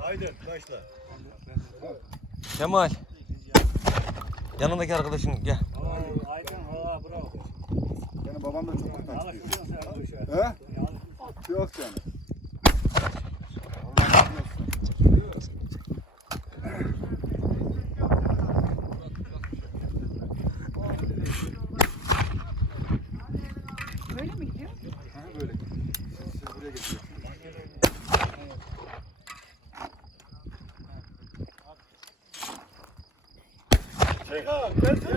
Haydi başla. Kemal. Yanındaki arkadaşın gel. Aydın ha bravo. Yani babam da çok mutlaka. He? Yok canım. oh that's it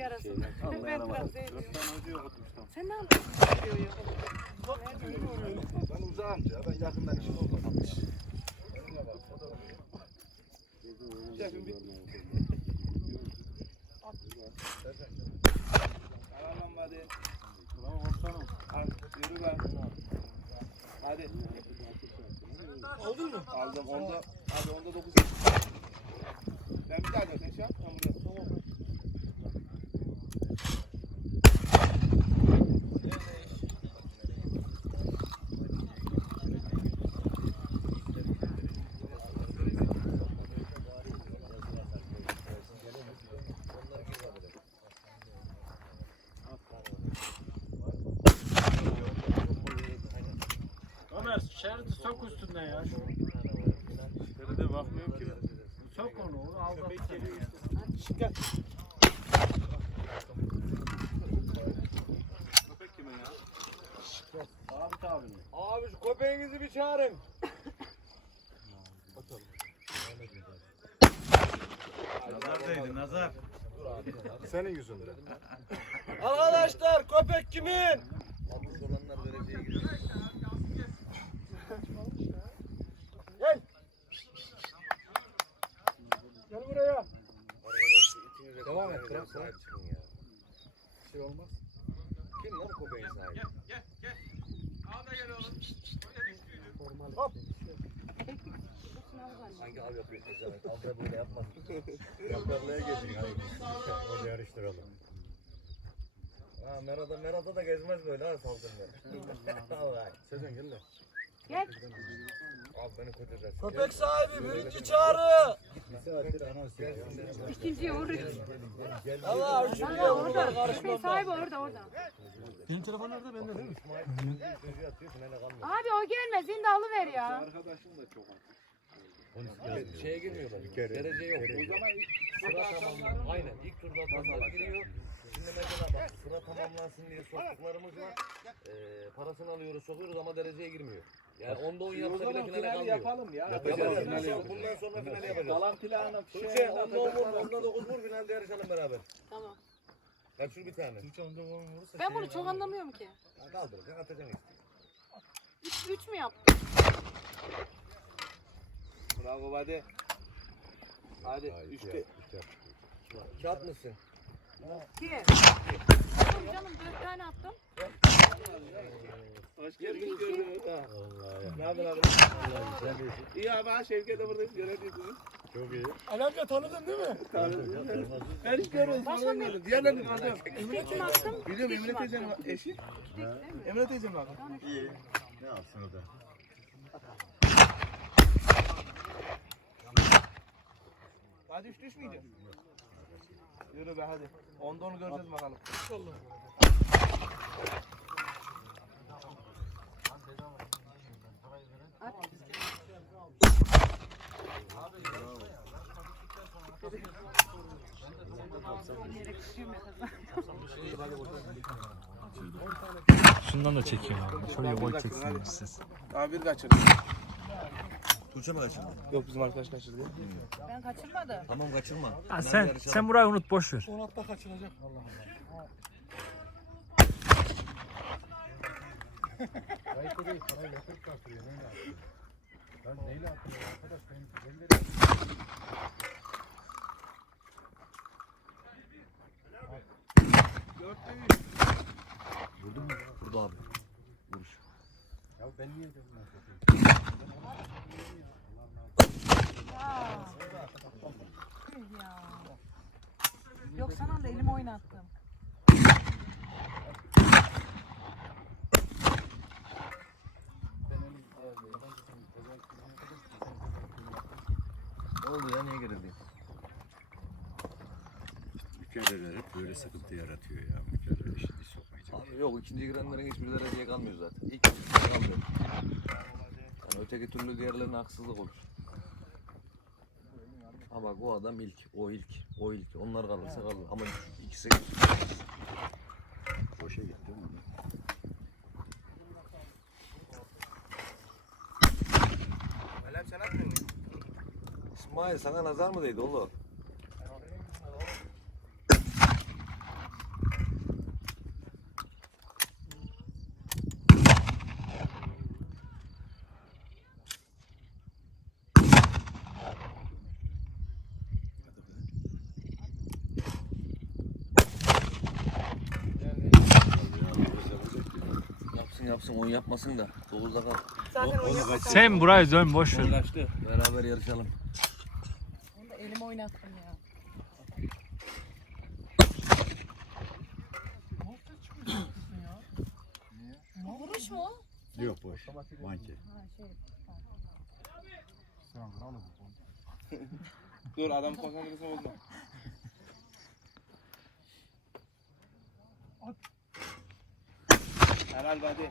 yarasın. biraz sevmiyorum. Dört tane hoca okutmuştum. Sen ne yapıyorsun? Ben uzağım ya. Ben yakından işim olmam. Şefim bir Tamam hadi. Tamam komutanım. Hadi yürü ben. Hadi. Aldın mı? Aldım. Onda, hadi onda dokuz. Ben bir daha zaten şey yap. Şeridi sok üstünden ya. Nerede bakmıyorum ki ben. Sok onu, onu aldat sen ya. Köpek kimin ya? Abi abi. Abi şu köpeğinizi bir çağırın. Nazardaydı nazar. Senin yüzünden. Arkadaşlar köpek kimin buraya. Devam et. Bırak sen. Bir şey olmaz. Kim lan köpeğin sahibi? Hangi av yapıyorsun sen? Avda böyle yapma. Yaparlığa gezin. Hadi yarıştıralım. Ha Merada, Merada da gezmez böyle ha saldırma. Vallahi. Sezen gel lan. Gel. Köpek sahibi birinci çağrı. İkinciye vuruyor. Allah üçüncüye karışma. Köpeğin sahibi orada orada. Benim telefon nerede? Bende değil mi? Abi o gelmez. Yine de alıver ya. Arkadaşım da çok Şeye girmiyorlar. Derece yok. O zaman sıra tamam. Aynen. İlk turda pazara giriyor. Şimdi mesela bak sıra tamamlansın diye soktuklarımız var. Ee, parasını alıyoruz sokuyoruz ama dereceye girmiyor. Yani onda 10 O yapsa bile finale finali kalmıyor. yapalım ya. Yapacağız. Yapalım. Bundan sonra, bundan sonra finali yapacağız. Kalan planı şey. Tuğçe onda 10 vur, onda 9 vur finalde yarışalım beraber. Tamam. Kaçır bir tane. Ben bunu çok anlamıyorum ki. Kaldıracaksın atacaksın işte. Üç, üç mü yaptın? Bravo hadi. Hadi üçte. Kağıt mısın? İki. Tamam canım dört tane attım. Hoş geldiniz gördünüz ha. Ne haber abi? İyi abi ha Şevket de buradayız görevlisiniz. Çok iyi. Alamca tanıdın değil mi? Tanıdım. Ben hiç görmedim. Başka ne? Diğerlerini tanıdım. Tek kim attım? Biliyorum Emine teyzenin eşi. Emine teyzenin abi. İyi. Ne yapsın o da? Hadi üç düş müydü? Yürü be hadi. Onda onu göreceğiz bakalım. Şundan da çekeyim abi. Şuraya koy çeksiniz siz. Abi bir kaçırdı. Tuğçe mi kaçırdın? Yok bizim arkadaş kaçırdı. Ben kaçırmadım. Tamam kaçırma. Ha, sen sen burayı unut boş ver. Belki değil parayı yatırıp katılıyor. Neyle atıyor? Lan neyle atıyor arkadaş? Benim ellerim. Vurdu mu? Vurdu abi. Vuruş. Ya ben niye dedim ben ya. Yok sana da elimi oynattım. Ne oldu ya? Niye gerildin? Mükerreler hep böyle sıkıntı yaratıyor ya. Mükerrer işini sokmayacak. Abi yok ikinci girenlerin hiçbir dereceye kalmıyor zaten. İlk dereceye kalmıyor. Yani öteki türlü diğerlerine haksızlık olur. Bak o adam ilk, o ilk, o ilk. Onlar kalırsa kalır. Ama ikisi Boşa gitti mi? Sen atmıyor musun? İsmail sana nazar mı değdi oğlum? Yapsın yapsın oyun yapmasın da. Dokuzda kal. Zaten oynattım. Sen buraya dön boş ver. Beraber yarışalım. Onu da elimi oynattım ya. Vuruş mu? Yok boş. Manke. Ha şey. Dur adam konsantrasını bozma. Helal hadi.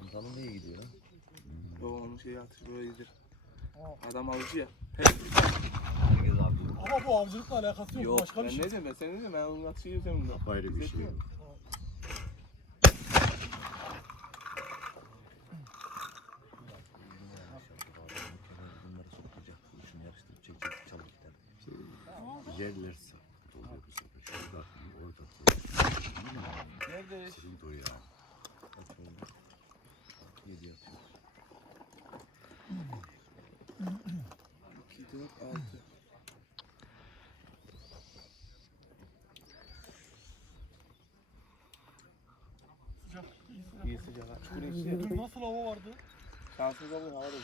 Komutanım niye gidiyor lan? Hmm. Yo onun şeyi atış böyle gider. Adam avcı ya. Hep. Herkes avcı. Ama bu avcılıkla alakası yok. yok Başka bir şey. Ne diyeyim ben sen ne diyeyim ben onun atışı yiyeceğim. Ayrı bir şey. yerler sapık oluyor bu sefer. Şurada orada koyuyor. Nerede? Senin doyağın. 7 yapıyor. 2, 4, Sıcak. İyi sıcak. Dün nasıl hava vardı? Şansımız bugün hava da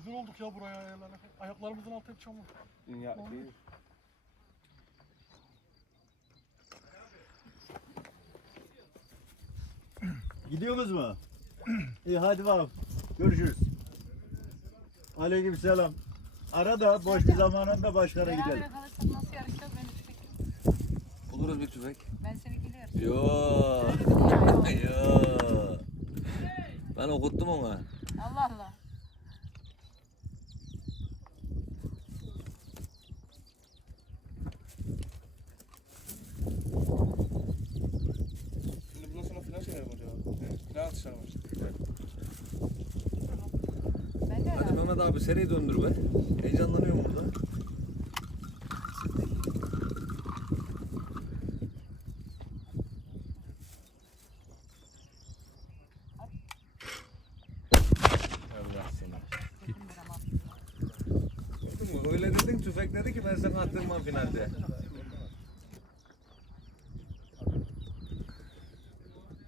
Üzül olduk ya buraya ayarlara. Ayaklarımızın altı hep çamur. Dünya Vallahi. değil. Gidiyoruz mu? İyi hadi bakalım. Görüşürüz. Aleyküm selam. Ara da boş bir zamanında başkana gidelim. Beraber kalırsak nasıl yarışacağız ben de tüfek. Buluruz bir tüfek. Ben seni biliyorum. Yo. Yo. Ben okuttum ama. Allah Allah. Şimdi bundan sonra final şeyler mi acaba? Final atışlar var. Ben de Hadi abi seri döndür be. Heyecanlanıyorum burada. Öyle dedin tüfek dedi ki ben sana attırmam finalde.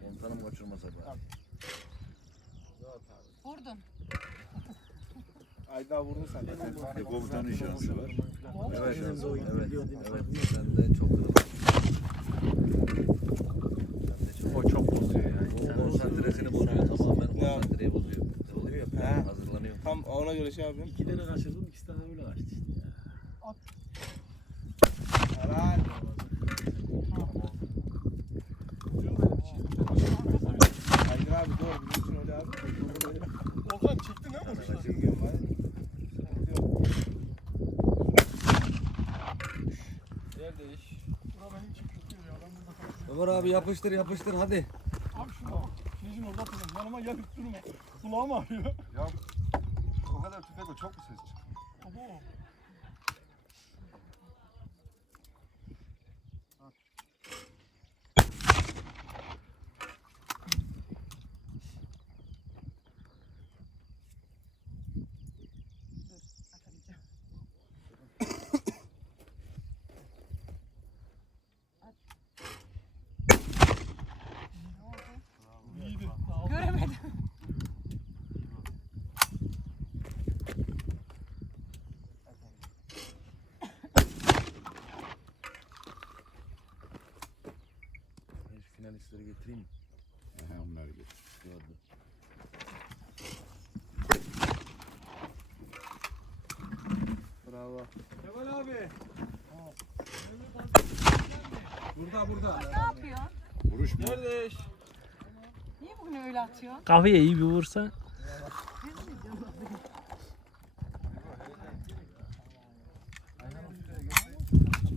Komutanım kaçırmasa be. Vurdun. Sen. Bir komutanın şansı var. Evet, evet, evet. Sen de çok. Sen O çok bozuyor ya. O konsantresini bozuyor tamamen konsantreyi bozuyor. Oluyor ya He. hazırlanıyor. Tam ona göre şey yapıyorum. İki tane kaçırdım, ikisi tane öyle kaçtı işte ya. Helal. Aydın abi doğru bizim için öyle abi. Volkan çektin değil mi bu işler? Çekiyorum hadi. Sıkıntı yok. Yer değiş. Bura benim için kötü ya. Ben burada kalıyorum. Ömer abi yapıştır yapıştır hadi. Abi şuna bak. Şinicin orada kızım. Yanıma gelip durma. Kulağım ağrıyor. O kadar tüfek o çok mu ses çıkıyor? Abo. Taşları getireyim mi? Aha, onlar gibi. Gördüm. Bravo. Kemal abi. Burada burada. Ne yapıyorsun? Vuruş mu? Kardeş. Niye bugün öyle atıyorsun? Kafaya iyi bir vursa.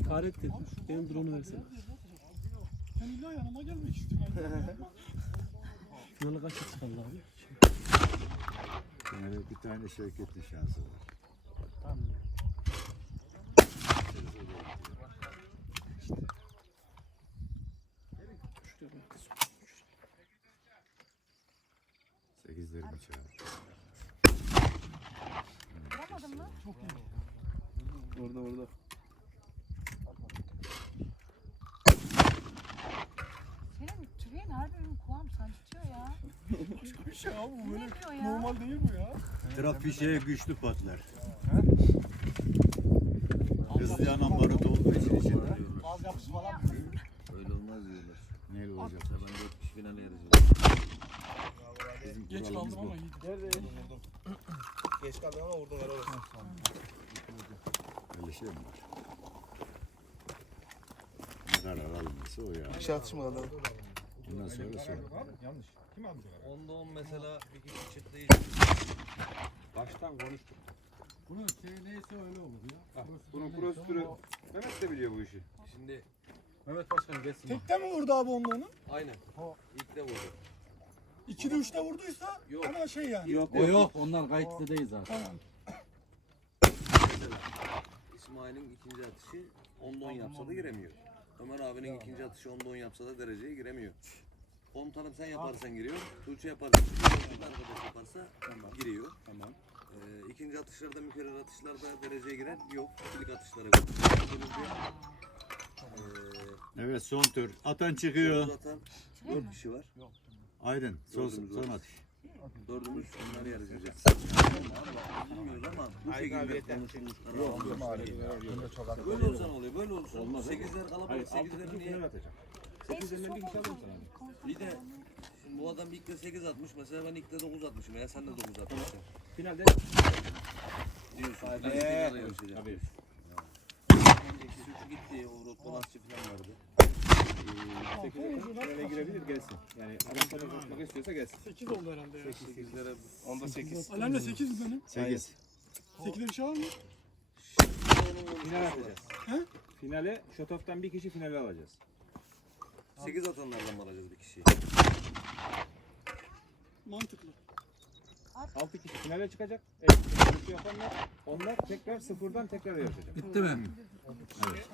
Karet dedim. Benim drone'u versene. Sen illa yanıma gelmek istiyorsun. Finale kaç çıkalım abi? Yani bir tane Şevket'in şansı var. Sekizlerimi çağır. Vuramadın mı? Orada orada. Senin tüfeğin harbi benim kulağım sancıtıyor ya. Başka bir şey abi bu böyle diyor ya? normal değil bu ya. Fişeği güçlü patlar. Hızlı yanan barut olduğu için içinde. Az yapısı falan. Öyle olmaz diyorlar. Neyle olacak? Ben 4 kişi yarışacağım. Bizim Geç kaldım ama iyiydi. Geç kaldın ama vurdun helal olsun. Öyle şey mi var? Ne karar alınması o ya. İşe atış mı kaldı? Bundan sonra sonra. Onda 10 mesela bir kişi çıktı hiç. Bunun şey neyse öyle olur ya. Bunun prosedürü Mehmet de biliyor bu işi. Şimdi Mehmet Başkan gelsin. Tekte mi vurdu abi onun onu? aynen. İlk de vurdu. 2'de 3'te vurduysa Yok. ama şey yani. Yok O yok. Onlar kayıtlı değil zaten. Tamam. Mesela İsmail'in ikinci atışı 10'da 10 yapsa da giremiyor. Ömer abinin ikinci atışı 10'da 10 yapsa da dereceye giremiyor. Komutanım sen yaparsan giriyor. Tuğçe yaparsa, bir arkadaş yaparsa giriyor. Tamam. Ee, ikinci atışlarda, mükerrer atışlarda dereceye giren yok. İlk atışlara göre. Ee, Evet son tur. Atan çıkıyor. Zaten 4 kişi var. Aydın son, Dördümüz son var. atış. Dördümüz bunları yarışacağız. Bu şekilde yeter. konuşulmuşlar. Yok yok. Böyle olsan oluyor. Böyle olsun. Olmaz. Sekizler kalabalık. Sekizlerini niye? Sekizlerini bir kişi alırsan. Bir de bu adam ilk de 8 atmış. Mesela ben ilk de 9 atmışım veya sen de 9 atmışsın. Finalde diyorsun. Eee. Tabii. Gitti. O rotbalasçı falan vardı. Ee, girebilir gelsin. Yani adam sana konuşmak gelsin. 8 oldu herhalde ya. 8'lere. Onda 8. Alarm da 8 benim? 8. Sekide bir şey var mı? Final atacağız. He? Finale, şotoftan bir kişi finale alacağız. 8 atanlardan mı alacağız bir kişiyi? Mantıklı. 6 kişi finale çıkacak. Evet, şey yapanlar, onlar tekrar sıfırdan tekrar yarışacak. Bitti mi? Evet.